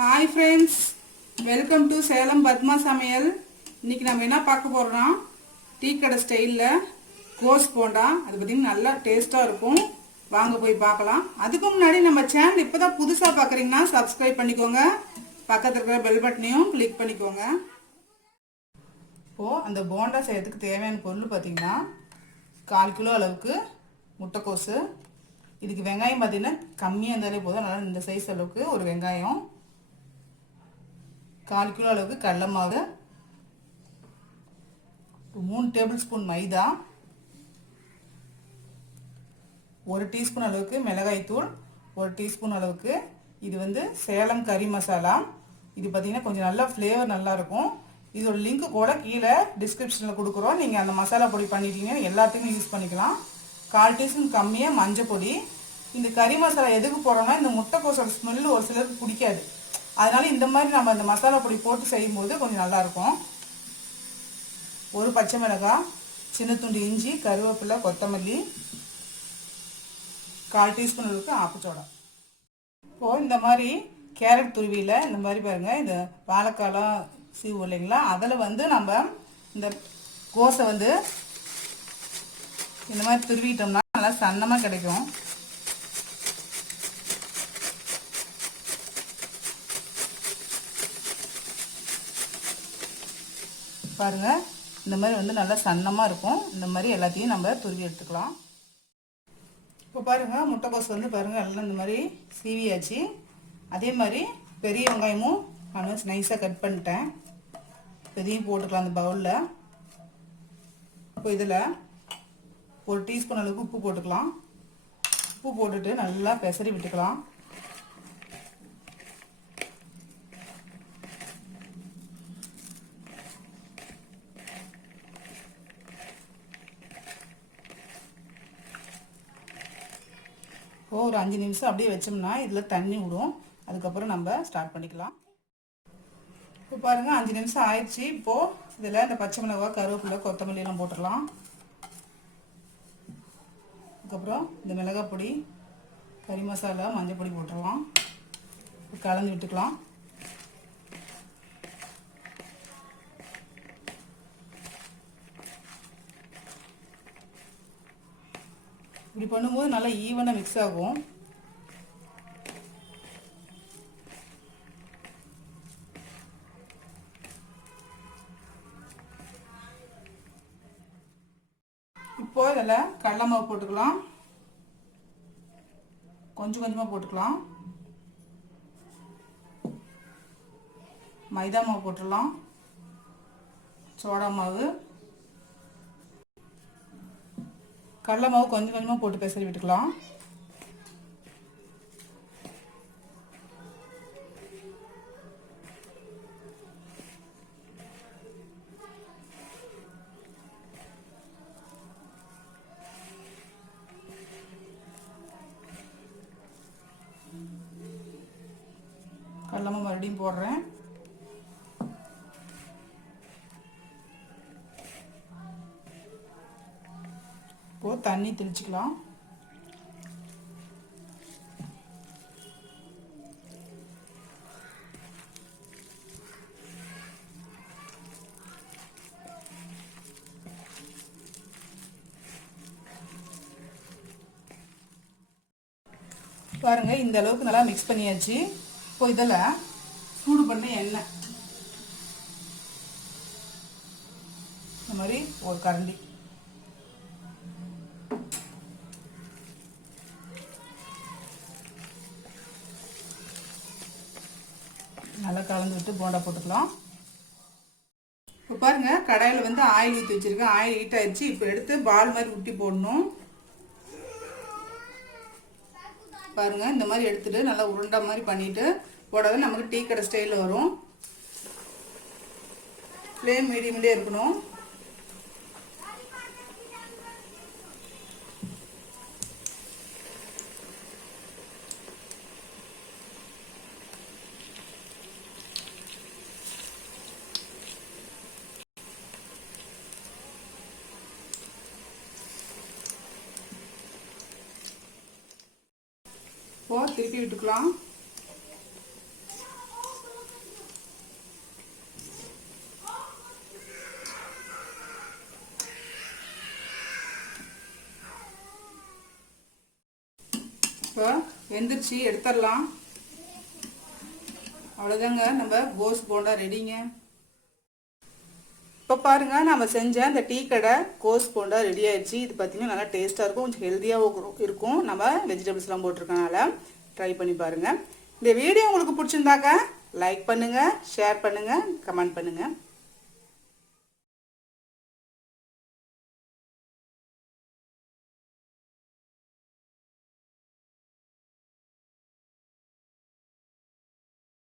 Hi friends, welcome to Salem Padma சமையல். இன்னைக்கு நம்ம என்ன பார்க்க போறோம்னா டீ கடை ஸ்டைலில் கோஸ் போண்டா. அது பார்த்தீங்கன்னா நல்லா டேஸ்ட்டாக இருக்கும். வாங்க போய் பார்க்கலாம். அதுக்கு முன்னாடி நம்ம சேனல் இப்போ தான் புதுசாக பார்க்குறீங்கன்னா சப்ஸ்கிரைப் பண்ணிக்கோங்க. பக்கத்தில் இருக்கிற பெல் பட்டனையும் கிளிக் பண்ணிக்கோங்க. இப்போது அந்த போண்டா செய்யறதுக்கு தேவையான பொருள் பார்த்தீங்கன்னா 1/4 கிலோ அளவுக்கு முட்டைக்கோசு. இதுக்கு வெங்காயம் பார்த்தீங்கன்னா கம்மியாக இருந்தாலே போதும். நல்லா இந்த சைஸ் அளவுக்கு ஒரு வெங்காயம், 1/4 கிலோ அளவுக்கு கடலை மாவு, 3 டேபிள் ஸ்பூன் மைதா, 1 டீஸ்பூன் அளவுக்கு மிளகாய்த்தூள், 1 டீஸ்பூன் அளவுக்கு இது வந்து சேலம் கறி மசாலா. இது பார்த்தீங்கன்னா கொஞ்சம் நல்லா ஃப்ளேவர் நல்லாயிருக்கும். இதோட லிங்க் கூட கீழே டிஸ்கிரிப்ஷனில் கொடுக்குறோம். நீங்கள் அந்த மசாலா பொடி பண்ணிட்டீங்கன்னா எல்லாத்துக்குமே யூஸ் பண்ணிக்கலாம். 1/4 டீஸ்பூன் கம்மியாக மஞ்சள் பொடி. இந்த கறி மசாலா எதுக்கு போடுறோம்னா இந்த முட்டைக்கோசோட ஸ்மெல்லு ஒரு சிலருக்கு பிடிக்காது. அதனால இந்த மாதிரி நம்ம இந்த மசாலா பொடி போட்டு செய்யும்போது கொஞ்சம் நல்லாயிருக்கும். 1 பச்சை மிளகாய், சின்ன துண்டு இஞ்சி, கருவேப்பிலை, கொத்தமல்லி, 1/4 டீஸ்பூன் அளவுக்கு ஆப்பச்சோடா. இப்போது இந்த மாதிரி கேரட் துருவியில் இந்த மாதிரி பாருங்கள், இந்த வாழைக்காலாம் சீவு இல்லைங்களா, அதில் வந்து நம்ம இந்த கோஸை வந்து இந்த மாதிரி துருவிட்டோம்னா நல்லா சன்னமாக கிடைக்கும். பாருங்கள், இந்த மாதிரி வந்து நல்லா சன்னமாக இருக்கும். இந்த மாதிரி எல்லாத்தையும் நம்ம துருவி எடுத்துக்கலாம். இப்போ பாருங்கள், முட்டைக்கோஸ் வந்து பாருங்கள் எல்லாம் இந்த மாதிரி சீவியாச்சு. அதே மாதிரி பெரிய வெங்காயமும் நான் நைஸாக கட் பண்ணிட்டேன். இதையும் போட்டுக்கலாம் அந்த பவுலில். இப்போ இதில் 1 டீஸ்பூன் அளவுக்கு உப்பு போட்டுக்கலாம். உப்பு போட்டுட்டு நல்லா பெசரி விட்டுக்கலாம். ஒரு 5 நிமிஷம் அப்படியே வச்சோம்னா இதில் தண்ணி விடும். அதுக்கப்புறம் நம்ம ஸ்டார்ட் பண்ணிக்கலாம். இப்போ பாருங்கள் 5 நிமிஷம் ஆயிடுச்சு. இப்போது இதில் இந்த பச்சை மிளகாய், கருவேப்பிலை, கொத்தமல்லி எல்லாம் போட்டுடலாம். அதுக்கப்புறம் இந்த மிளகாய் பொடி, கறி மசாலா, மஞ்சள் பொடி போட்டுடலாம். கலந்து விட்டுக்கலாம். இப்படி பண்ணும்போது நல்லா ஈவனாக மிக்ஸ் ஆகும். இப்போ இதில் கடலை மாவு போட்டுக்கலாம். கொஞ்சம் கொஞ்சமாக போட்டுக்கலாம். மைதா மாவு போட்டுடலாம். சோடா மாவு, கடலை மாவு கொஞ்சம் கொஞ்சமாக போட்டு பெசரி விட்டுக்கலாம். கடலை மாவு மறுபடியும் போடுறேன். இப்போ தண்ணி தெளிச்சுக்கலாம். பாருங்க, இந்த அளவுக்கு நல்லா மிக்ஸ் பண்ணியாச்சு. இப்போ இதில் சூடு பண்ண எண்ணெய் இந்த மாதிரி ஒரு கரண்டி, நல்லா கலந்து விட்டு போண்டா போட்டுக்கலாம். இப்போ பாருங்கள், கடாயில் வந்து ஆயில் ஊற்றி வச்சுருக்கேன். ஆயில் ஹீட் ஆயிடுச்சு. இப்போ எடுத்து பால் மாதிரி ஊற்றி போடணும். பாருங்கள், இந்த மாதிரி எடுத்துகிட்டு நல்லா உருண்டை மாதிரி பண்ணிவிட்டு போடாத நமக்கு டீ கடை ஸ்டைலில் வரும். ஃப்ளேம் மீடியம்லேயே இருக்கணும். இப்போ திருப்பி விட்டுக்கலாம். இப்போ வெந்துருச்சு, எடுத்துடலாம். அவ்வளோதாங்க, நம்ம கோஸ் போண்டா ரெடிங்க. இப்போ பாருங்க, நம்ம செஞ்ச இந்த டீ கடை கோஸ் போண்டா ரெடி ஆயிடுச்சு. இது பார்த்தீங்கன்னா நல்லா டேஸ்ட்டாக இருக்கும், கொஞ்சம் ஹெல்த்தியாகவும் இருக்கும். நம்ம வெஜிடபிள்ஸ்லாம் போட்டிருக்கனால ட்ரை பண்ணி பாருங்கள். இந்த வீடியோ உங்களுக்கு பிடிச்சிருந்தாக்க லைக் பண்ணுங்கள், ஷேர் பண்ணுங்கள், கமெண்ட் பண்ணுங்கள்.